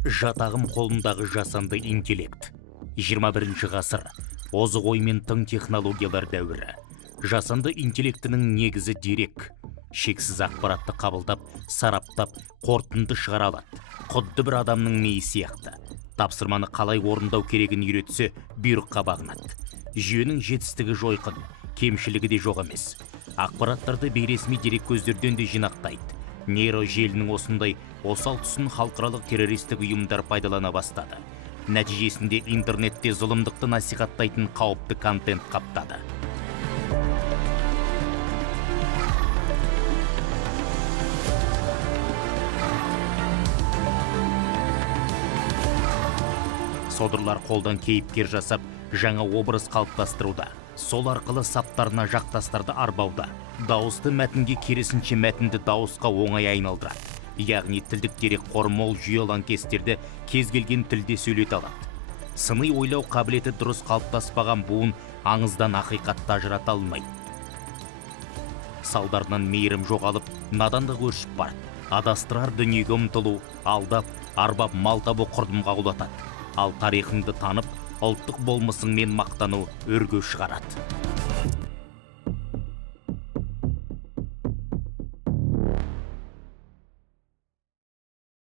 Жатағым қолындағы жасанды интеллект. 21 ғасыр. Озық ой мен тың технологиялар дәуірі. Жасанды интеллектінің негізі дерек. Шексіз ақпаратты қабылдап, сараптап, қорытынды шығара алады. Құдды бір адамның миы сияқты. Тапсырманы қалай орындау керегін үйретсе, бұйрыққа бағынады. Жүйенің жетістігі жойқын, кемшілігі де жоқ емес. Ақпараттарды бейресми дерек көздерден де жинақтайды. Нейро желінің осындай осал тұсын халықаралық террористік ұйымдар пайдалана бастады. Нәтижесінде интернетте зұлымдықты насихаттайтын қауіпті контент қаптады. Содырлар қолдан кейіпкер жасап, жаңа образ қалыптастыруда. Сол арқылы саптарына жақтастарды арбауда. Дауысты мәтінге керісінше мәтінді дауысқа оңай айналдырады. Яғни тілдік дерек қоры мол жүйе лаңкестерді кез келген тілде сөйлете алады. Сыни ойлау қабілеті дұрыс қалыптаспаған буын аңыздан ақиқатты ажырата алмайды. Салдарынан мейірім жоғалып, надандық өршіп барады. Адастырар дүниеге ұмтылу, алдап, арбап мал табу құрдымға құлатады. Ал тарихыңды танып, ұлттық болмысыңмен мақтану өрге шығарады.